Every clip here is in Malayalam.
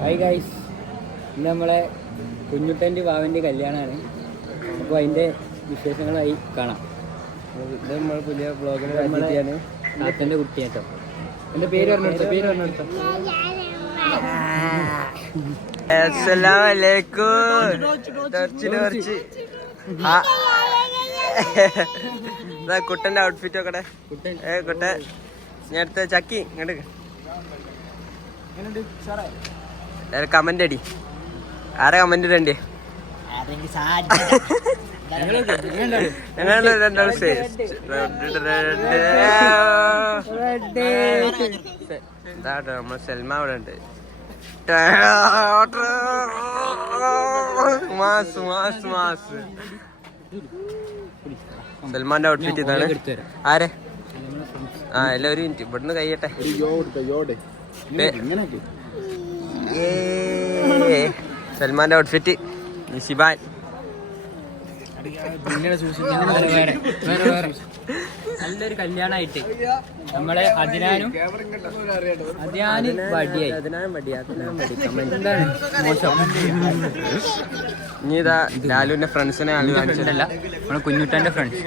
ഹായ് ഗൈസ്, ഇന്ന് നമ്മളെ കുഞ്ഞുട്ടൻ്റെ വാവൻ്റെ കല്യാണമാണ്. അപ്പോൾ അതിൻ്റെ വിശേഷങ്ങളായി കാണാം. ഇത് നമ്മൾ പുതിയ ബ്ലോഗിൽ രാജ്യത്തെയാണ് നാത്തൻ്റെ കുട്ടി കേട്ടോ. എൻ്റെ പേര് പറഞ്ഞെടുത്തോ. കുട്ടന്റെ ഔട്ട്ഫിറ്റ് നോക്കട്ടെ. കുട്ടൻ ഞാൻ അടുത്ത ചക്കി ഇങ്ങോട്ട് കമന്റ് അടി. ആരെ കമന്റ് ഇടണ്ടേ? രണ്ടാളും നമ്മൾ സൽമാ അവിടെ ഉണ്ട്. സൽമാന്റെ ഔട്ട്ഫിറ്റ് ഇതാണ്. ആരെ എല്ലാം ഒരു മിനിറ്റ് ഇവിടുന്ന് കഴിയട്ടെ. സൽമാന്റെ ഔട്ട്ഫിറ്റ് നിഷിബാൻ. നല്ലൊരു കല്യാണമായിട്ട് നമ്മളെ അതിനാനും ഇനി ഇതാ ലാലുവിന്റെ ഫ്രണ്ട്സിനെ കാണിച്ചിട്ടല്ല, നമ്മളെ കുഞ്ഞുട്ടന്റെ ഫ്രണ്ട്സ്.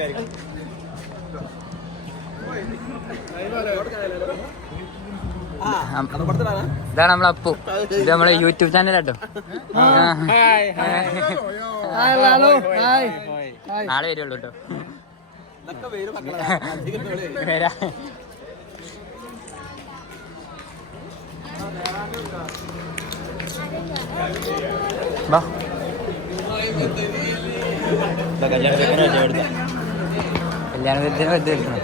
ഇതാണ് നമ്മളെ അപ്പു. ഇത് നമ്മളെ യൂട്യൂബ് ചാനൽ കേട്ടോ. നാളെ വരുള്ളൂ കേട്ടോ. കല്യാണത്തിന് വെച്ചെടുക്കണം.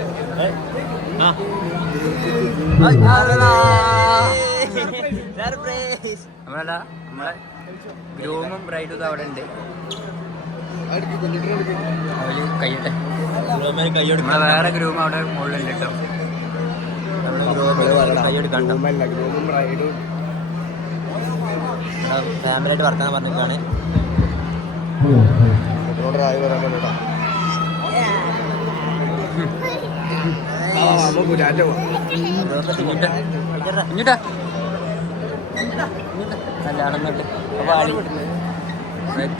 നമ്മളെ ഗ്രൂമും ബ്രൈഡും ഇത് അവിടെ ഉണ്ട്. അവര് കയ്യട്ടെ. നമ്മളെ വേറെ ഗ്രൂം അവിടെ മുകളിലുണ്ട് കേട്ടോ. കയ്യെടുക്കാൻ ഫാമിലിയായിട്ട് വർക്കാൻ പറഞ്ഞിട്ടാണ്.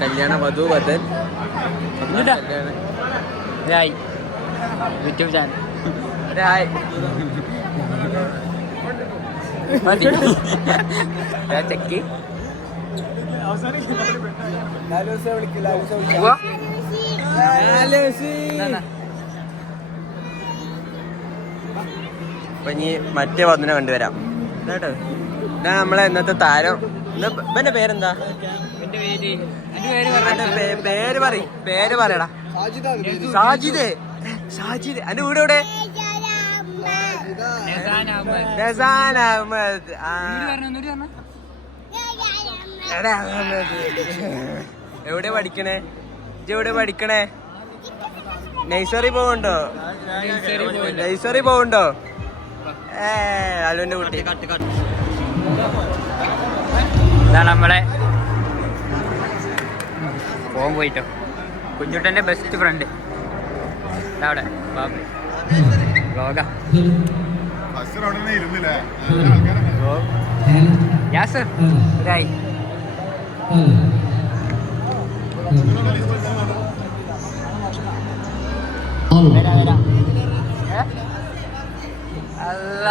കല്യാണ വധു വധൻ യൂട്യൂബ് ചാനൽ ചെക്കി അപ്പൊ ഇനി മറ്റേ വധുവിനെ കണ്ടുവരാം കേട്ടോ. ഇതാ നമ്മളെ ഇന്നത്തെ താരം. ഇവന്റെ പേരെന്താ? പേര് പറയടാ. സാജിദ്. അന്റെ വീട് എവിടെ? നസാൻ അഹമ്മദ്. എവിടെ പഠിക്കണേ? എവിടെ പഠിക്കണേ? നഴ്സറി പോവുണ്ടോ? അലുവിന്റെ കുട്ടി. ഇതാണ് നമ്മളെ പോകാൻ പോയിട്ടോ കുഞ്ഞുട്ടൻ്റെ ബെസ്റ്റ് ഫ്രണ്ട്. അവിടെ ബാബു ലോക യാസർ ഇതായി. അല്ല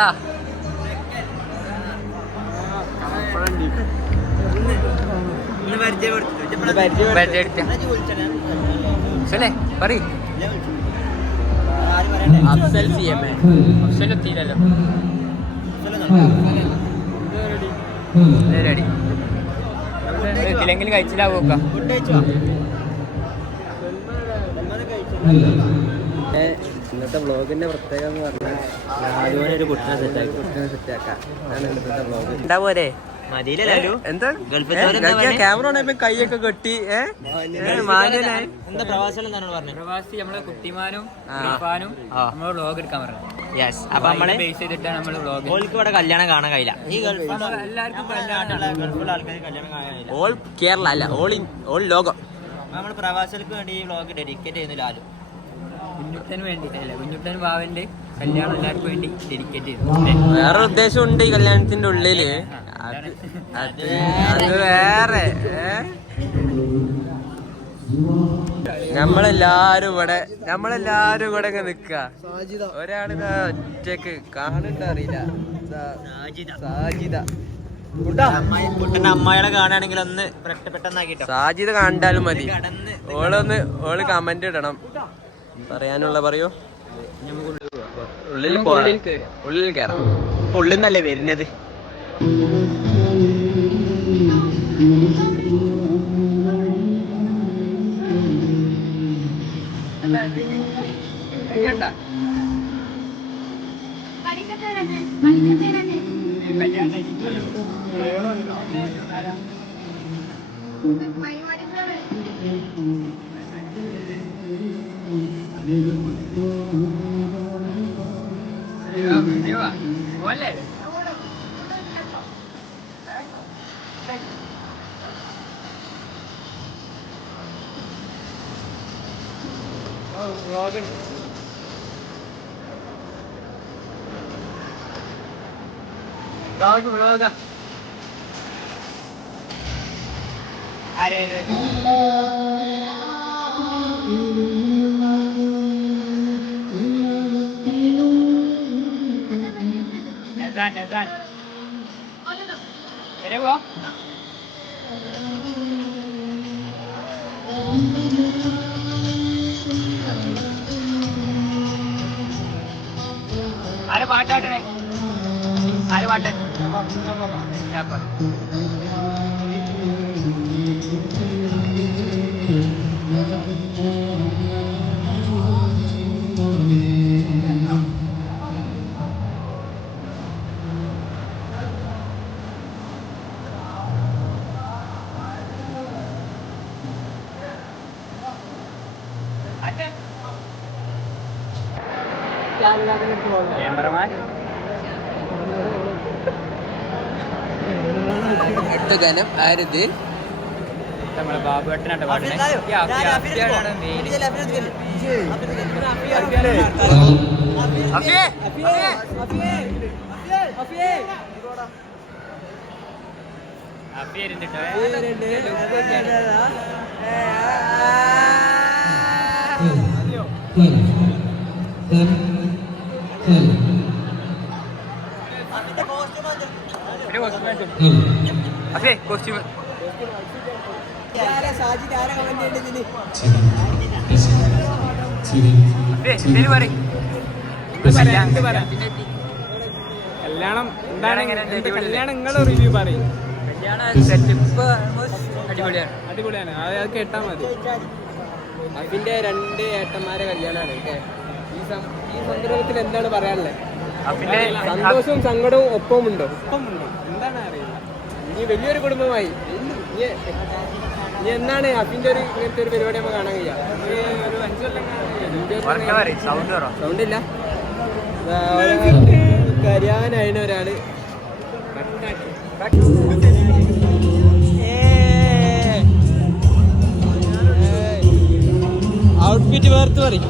ഇല്ലെങ്കിൽ കഴിച്ചില്ല പോക്ക. ഇന്നത്തെ വ്ളോഗിന്റെ പ്രത്യേകത എന്ന് പറഞ്ഞാൽ ലാലുവിനെ ഒരു കുട്ടിനെ സെറ്റാക്കാം. അതാണ് ഇന്നത്തെ വ്ളോഗ്. ഉണ്ടാവോരെ എന്താ ക്യാമറ കൈയൊക്കെ കെട്ടി പ്രവാസി നമ്മളെ കുട്ടിമാനും നമ്മള് വ്ളോഗ് എടുക്കാൻ പറഞ്ഞു. അപ്പൊ നമ്മളെ ബേസ് ചെയ്തിട്ടാണ് നമ്മള് വ്ളോഗ്. ഇവിടെ കല്യാണം കാണാൻ കഴിയില്ല. ഈ എല്ലാവർക്കും ഓൾ കേരള അല്ല, ഓൾ ലോകം. നമ്മൾ പ്രവാസികൾക്ക് വേണ്ടി ഈ വ്ളോഗ് ഡെഡിക്കേറ്റ് ചെയ്യുന്നു ലാലു. കുഞ്ഞുട്ടന് വേണ്ടിട്ടല്ലേ? കുഞ്ഞുട്ടന് ബാവന്റെ കല്യാണം എല്ലാവർക്കും വേണ്ടി ഡെഡിക്കേറ്റ് ചെയ്തു. വേറെ ഉദ്ദേശം ഉണ്ട് ഈ കല്യാണത്തിന്റെ ഉള്ളില്. അത് വേറെ. നമ്മളെല്ലാരും ഇവിടെ നിക്ക. ഒരാളിതാ ഒറ്റക്ക് കാണണ്ട അറിയില്ല. സാജിദ അമ്മായിടെ കാണുകയാണെങ്കിൽ ഒന്ന് പെട്ടെന്നാക്കിട്ടോ. സാജിദ കണ്ടാലും മതി. ഓള് കമന്റ് ഇടണം. പറയാനുള്ള പറയൂ. ഉള്ളിൽ കയറാം. ഉള്ളിൽ നിന്നല്ലേ വരുന്നത്. ആരെ പാട്ടാട്ടേ ആര് പാട്ട് അടുത്ത ഗാനം ആരത്? നമ്മളെ ബാബുവേട്ടനായിട്ട് പാടുന്നത്. കോസ്റ്റ്യൂം കല്യാണം കല്യാണം നിങ്ങളുടെ റിവ്യൂ പറയും. അടിപൊളിയാണ്. അത് കേട്ടാ മതി. അതിന്റെ 2 ഏട്ടന്മാരെ കല്യാണമാണ്. ഈ സന്ദർഭത്തിൽ എന്താണ് പറയാനുള്ളത്? സന്തോഷവും സങ്കടവും ഒപ്പമുണ്ടോ? എന്താണ് അറിയില്ല. ഇനി വലിയൊരു കുടുംബമായി ഇനി എന്നാണ് അപ്പിന്റെ ഇങ്ങനത്തെ ഒരു പരിപാടി നമ്മൾ കാണാൻ കഴിയാ? സൗണ്ട് ഇല്ല. കരയാനായിരുന്നു ഒരാള്. ഔട്ട്ഫിറ്റ് വേർത്ത് പറയും.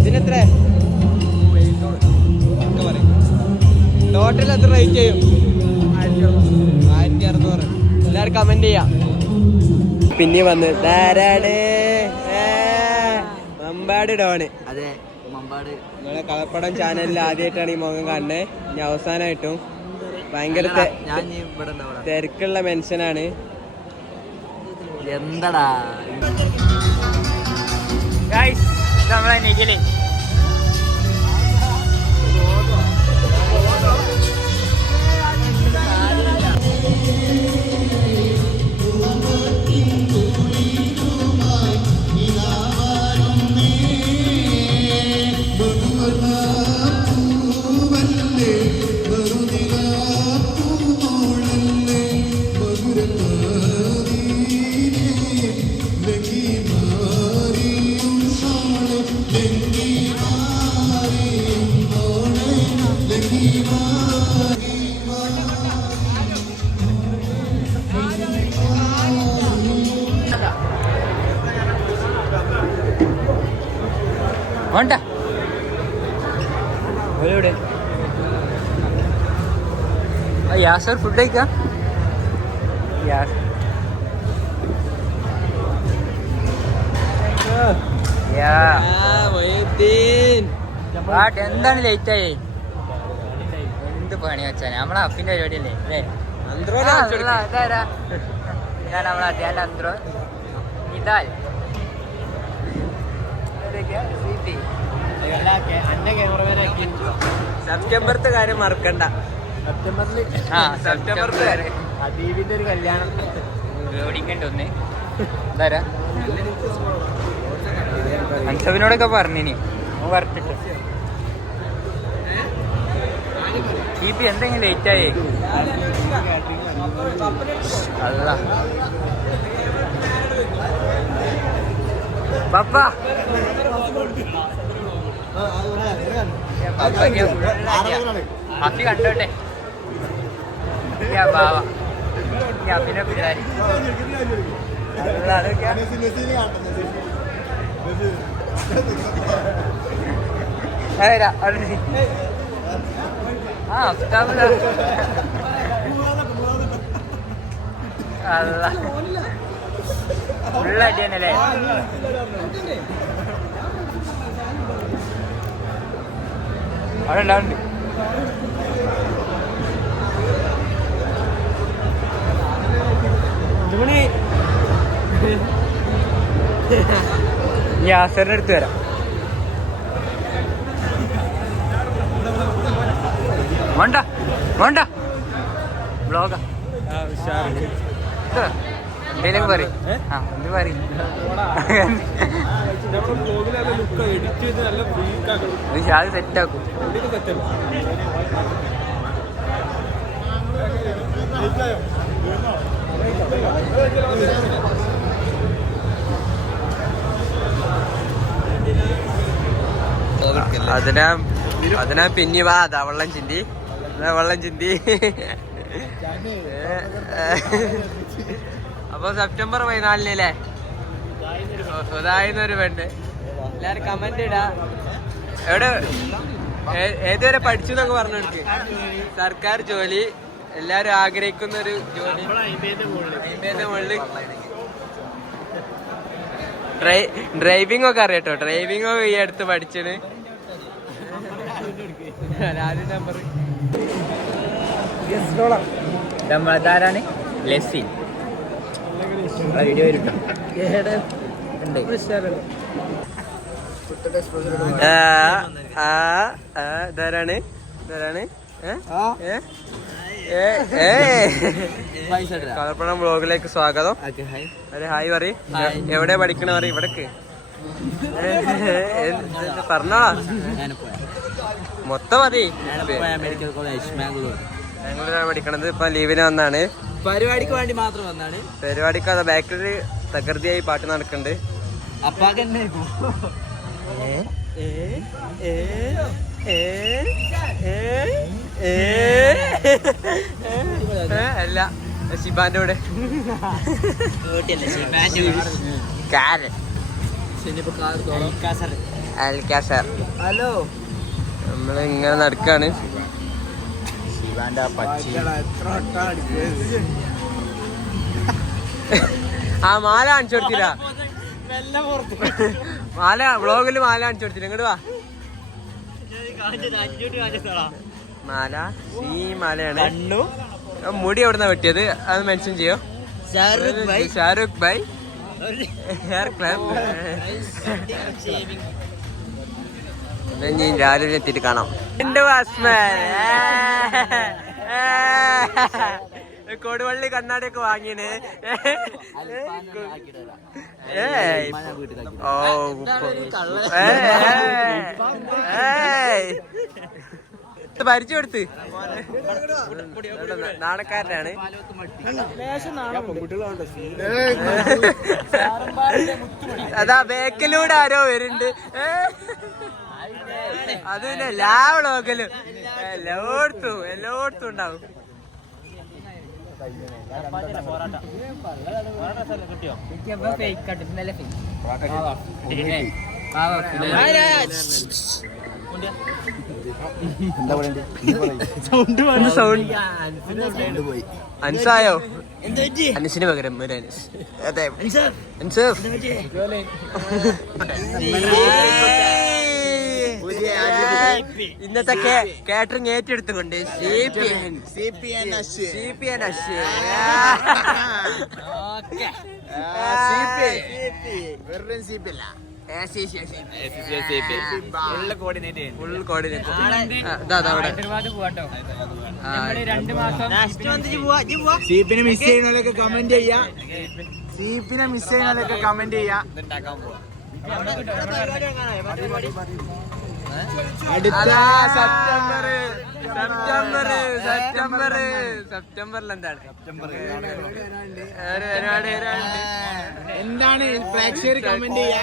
ഇതിനെത്ര ടോട്ടൽ എത്ര റേറ്റ് ചെയ്യും? 1600. എല്ലാവരും കമന്റ് ചെയ്യാം. പിന്നെ വന്ന് ധാരാണ് മമ്പാട് ഡോണ്. അതെ, മമ്പാട്. നമ്മളെ കളപ്പടം ചാനലിൽ ആദ്യമായിട്ടാണ് ഈ മുഖം കാണുന്നത്. ഇനി അവസാനമായിട്ടും ഭയങ്കര തിരക്കുള്ള മെൻഷനാണ്. എന്താടാ നമ്മളെ നിഖില് വേണ്ട ഓലെവിടെ യാസർ ഫുഡ് കഴിക്കാം എന്താണ് ലേറ്റ് ആയി എന്ത് പണി വെച്ചാ നമ്മളെ അപ്പിന്റെ പരിപാടിയല്ലേ അല്ലേ ഇതാരാ ഇതാണ് നമ്മളെ അധ്യാപന അന്ത്രോ ഇതാൽ സെപ്റ്റംബറത്തെ കാര്യം മറക്കണ്ട. സെപ്റ്റംബറിൽ അദീപിന്റെ ഒരു കല്യാണം ഓടിക്കണ്ട ഒന്ന് ഇതാരാ അൻസബിനോടൊക്കെ പറഞ്ഞിനി പറഞ്ഞിട്ട് ഇപ്പൊ എന്തെങ്കിലും ലേറ്റ് ആയേ അല്ല പപ്പ അപ്പി കണ്ടോട്ടെ അപ്പിനെ പിള്ളേര് അല്ല ഫുള്ളടിയാണല്ലേ അവിടെ ഉണ്ടാവുന്നുണ്ട് യാസറിന്റെ അടുത്ത് വരാം വേണ്ട വേണ്ട ബ്ലോഗാ എന്തേലൊക്കെ പറയും എന്ത് പറയും അത് സെറ്റാക്കും അതിനാ പിന്നെ വാ അതാ വെള്ളം ചിന്തി അപ്പൊ സെപ്റ്റംബർ 14 ഉദായിന്നൊരു പെണ്ണ് എല്ലാരും കമന്റ് ഇടാ എവിടെ ഏതുവരെ പഠിച്ചു എന്നൊക്കെ പറഞ്ഞെടുക്ക്. സർക്കാർ ജോലി എല്ലാരും ആഗ്രഹിക്കുന്ന ഒരു ജോലി 50 മുകളിൽ ഡ്രൈവിംഗ് ഒക്കെ അറിയട്ടോ. ഡ്രൈവിംഗ് ഒക്കെ ഈ അടുത്ത് പഠിച്ചത്. നമ്മളതാരാണ് ലെസ്സി വീഡിയോ വരും ഇതാരാണ് കളർപ്പണം ബ്ലോഗിലേക്ക് സ്വാഗതം. ഒരു ഹായ് പറയും. എവിടെ പഠിക്കണ പറയും. ഇവിടക്ക് പറഞ്ഞോളാ മൊത്തം മതി. ബാംഗ്ലൂരാണ് പഠിക്കണത്. ഇപ്പൊ ലീവിന് വന്നാണ്. പരിപാടിക്ക് വേണ്ടി മാത്രം വന്നാണ്. പരിപാടിക്ക് അത് ബാക്കില് തകൃതിയായി പാട്ട് നടക്കുന്നുണ്ട്. അല്ല ഷിബാന്റെ കൂടെ ഹലോ നമ്മള് ഇങ്ങനെ നടക്കാണ്. ആ മാല കാണിച്ചു കൊടുത്തില്ല. മാല വ്ളോഗില് മാല കാണിച്ചു കൊടുത്തില്ല. ഇങ്ങോട്ട് വാ. മാല ഈ മാലയാണ്. മുടി എവിടുന്ന വെട്ടിയത് അത് മെൻഷൻ ചെയ്യോ. ഷാരൂഖ് ഭായ് ഹെയർ ക്ലബ്. രാവിലെ എത്തിയിട്ട് കാണാം. കൊടുവള്ളി കണ്ണാടിയൊക്കെ വാങ്ങിന്. ഓ പരിചയം കൊടുത്ത് നാണക്കാരനാണ്. അതാ ബേക്കിലൂടെ ആരോ വരുന്നുണ്ട്. അത് പിന്നെ എല്ലാ വ്ളോഗിലും എല്ലായിടത്തും ഉണ്ടാവും. സൗണ്ട് പോയി. അൻസായോ? അൻസിന് പകരം ഒരു അൻസ്. അതെ അൻസഫ്. ഇന്നത്തെ കാറ്ററിംഗ് ഏറ്റെടുത്തുകൊണ്ട് സീപ്പിനെ മിസ് ചെയ്യുന്നവരൊക്കെ കമന്റ് ചെയ്യാ. സീപ്പിനെ മിസ് ചെയ്യുന്നവരൊക്കെ കമന്റ് ചെയ്യാ. സെപ്റ്റംബറിൽ എന്താണ് എന്താണ് പ്രേക്ഷകർ കമന്റ് ചെയ്യാ?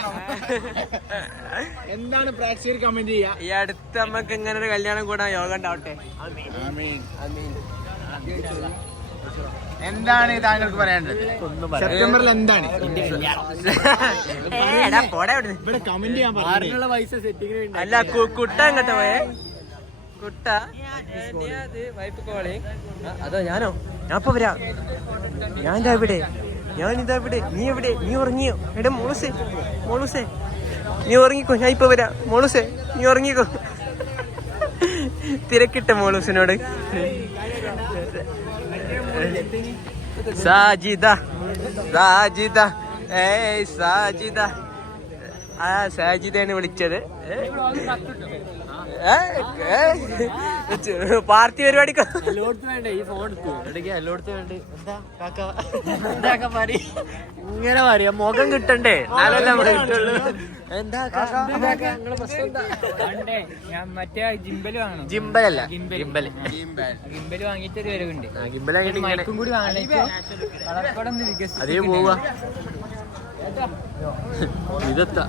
എന്താണ് പ്രേക്ഷകർ കമന്റ് ചെയ്യാ? ഈ അടുത്ത് നമുക്ക് ഇങ്ങനെ ഒരു കല്യാണം കൂടാൻ യോഗം ഉണ്ടാവട്ടെ. എന്താണ് താങ്കൾക്ക് പറയാനുള്ളത്? സെപ്റ്റംബറിൽ എന്താണ് ഇവിടെ കമന്റ് ചെയ്യാൻ പറഞ്ഞത്? അല്ല കുട്ട എങ്ങോട്ടാ പോയേ? കുട്ട വൈഫ് കോളിങ്. അതോ ഞാനോ? ഞാൻ ഇപ്പൊ വരാ. ഞാനിതാ ഇവിടെ. ഞാനിതാ ഇവിടെ. നീ എവിടെ? നീ ഉറങ്ങിയോ? എടാ മോളൂസേ നീ ഉറങ്ങിക്കോ. ഞാൻ ഇപ്പൊ വരാ. മോളൂസേ നീ ഉറങ്ങിക്കോ. തിരക്കിട്ട മോളൂസിനോട്. സാജിദ സാജിദ സാജിദാണ് വിളിച്ചത്. പാർട്ടി പരിപാടിക്ക് ഇങ്ങനെ പറയാ. മുഖം കിട്ടണ്ടേ? എന്താ മറ്റേ ജിമ്പല് വാങ്ങണം. ജിമ്പലല്ല ഗിംബല് വാങ്ങിയിട്ടൊരു വരവുണ്ട്. ഗിമ്പൽ മൈക്കും കൂടി വാങ്ങണേക്കോ വളർപ്പടൊന്ന് വികസിച്ചു. അതേ പോവാ. ഇതെത്താ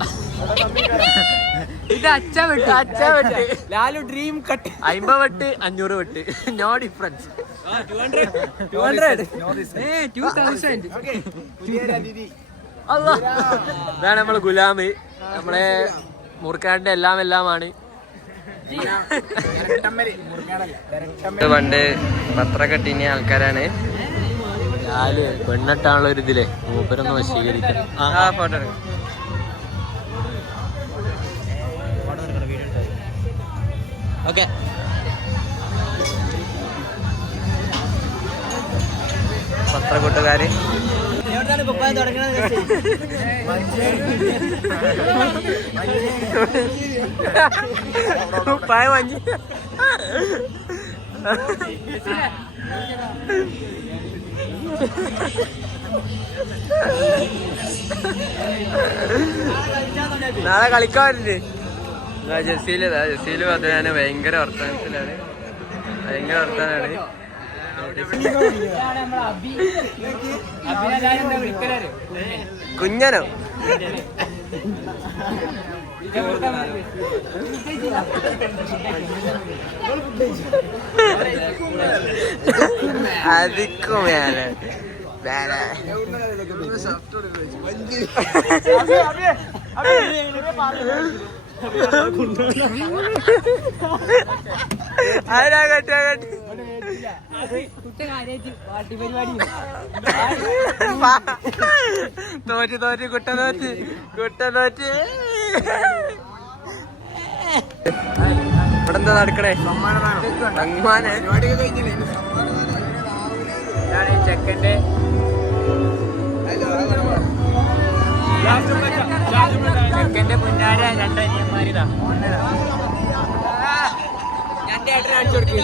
ഇത് അച്ഛ വെട്ട് ലാലു ഡ്രീം കട്ട്. 50 വെട്ട് 500 വെട്ട്. No difference. 2000 ഇതാണ് നമ്മള് ഗുലാമ്. നമ്മളെ മുറുക്കാന്റെ എല്ലാമാണ്. പണ്ട് പത്രം കെട്ടിന ആൾക്കാരാണ്. പെണ്ണിട്ടാണുള്ള ഒരു ഇതിലെ മൂപ്പരൊന്ന് വശീകരിക്കാം. ഫോട്ടോ എടുക്കാം. ഓക്കെ പത്രക്കൂട്ടുകാര് പായ മഞ്ഞ് നാളെ കളിക്കാറില്ലേ? ജസീല് പതിനാണ്. ഭയങ്കര വർത്തമാനത്തിലാണ്. കുഞ്ഞനോ? അതിക്കും മേലെ തോറ്റ് കുട്ട തോറ്റ്. ഇവിടെ എന്താ നടക്കണേ? ചെക്കന്റെ മുന്നാര രണ്ടനിയന്മാരിതാ. ഞാൻ തിയേറ്ററിൽ കാണിച്ചു കൊടുക്കും.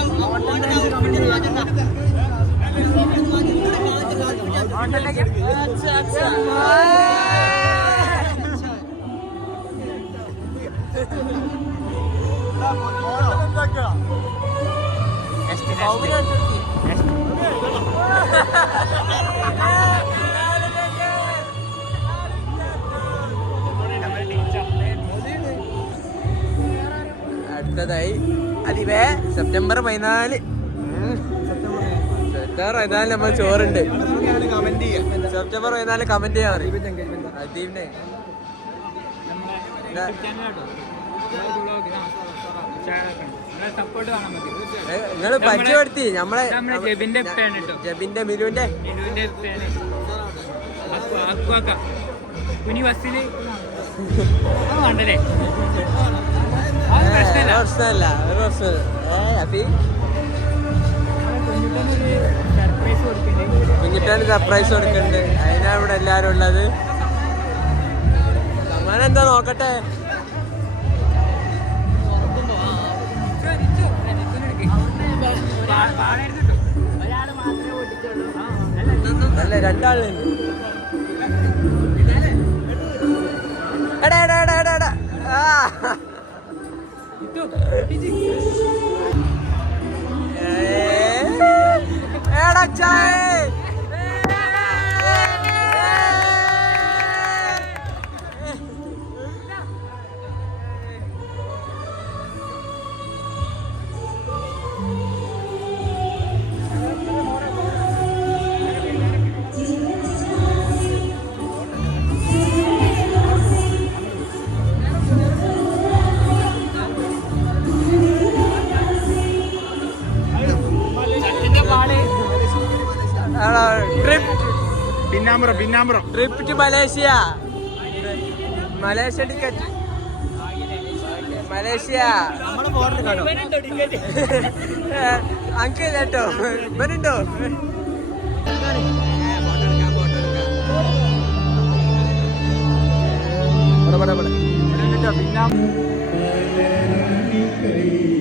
അടുത്തതായി അതിവേ സെപ്റ്റംബർ 14 നമ്മൾ ചോറുണ്ട്. സെപ്റ്റംബർ 14 കമന്റ് ചെയ്യാൻ അതീവിനെ. സപ്പോർട്ട് കാണാൻ മതി. നിങ്ങള് പരിചയപ്പെടുത്തി നമ്മളെ ജെബിന്റെ ഫാൻ കേട്ടോ. ജബിന്റെ മിലുവിന്റെ കുനി ബസ്സില് വേണ്ടല്ലേ? പ്രശ്നമല്ല സർപ്രൈസ് കൊടുക്കണ്ടേ? കുഞ്ഞിട്ടാണ് സർപ്രൈസ് കൊടുക്കുന്നുണ്ട്. അതിനാണ് ഇവിടെ എല്ലാരും ഉള്ളത്. സമ്മാനം എന്താ നോക്കട്ടെ. അല്ല രണ്ടാളുണ്ട്. എടാ എടാ എടാ എടാ എടാ എടാ ചായ ട്രിപ്പ് പിന്നാമ്പുറം trip to Malaysia. Malaysia ticket Malaysia. Uncle കേട്ടോ ഇവനുണ്ടോ? പിന്നെ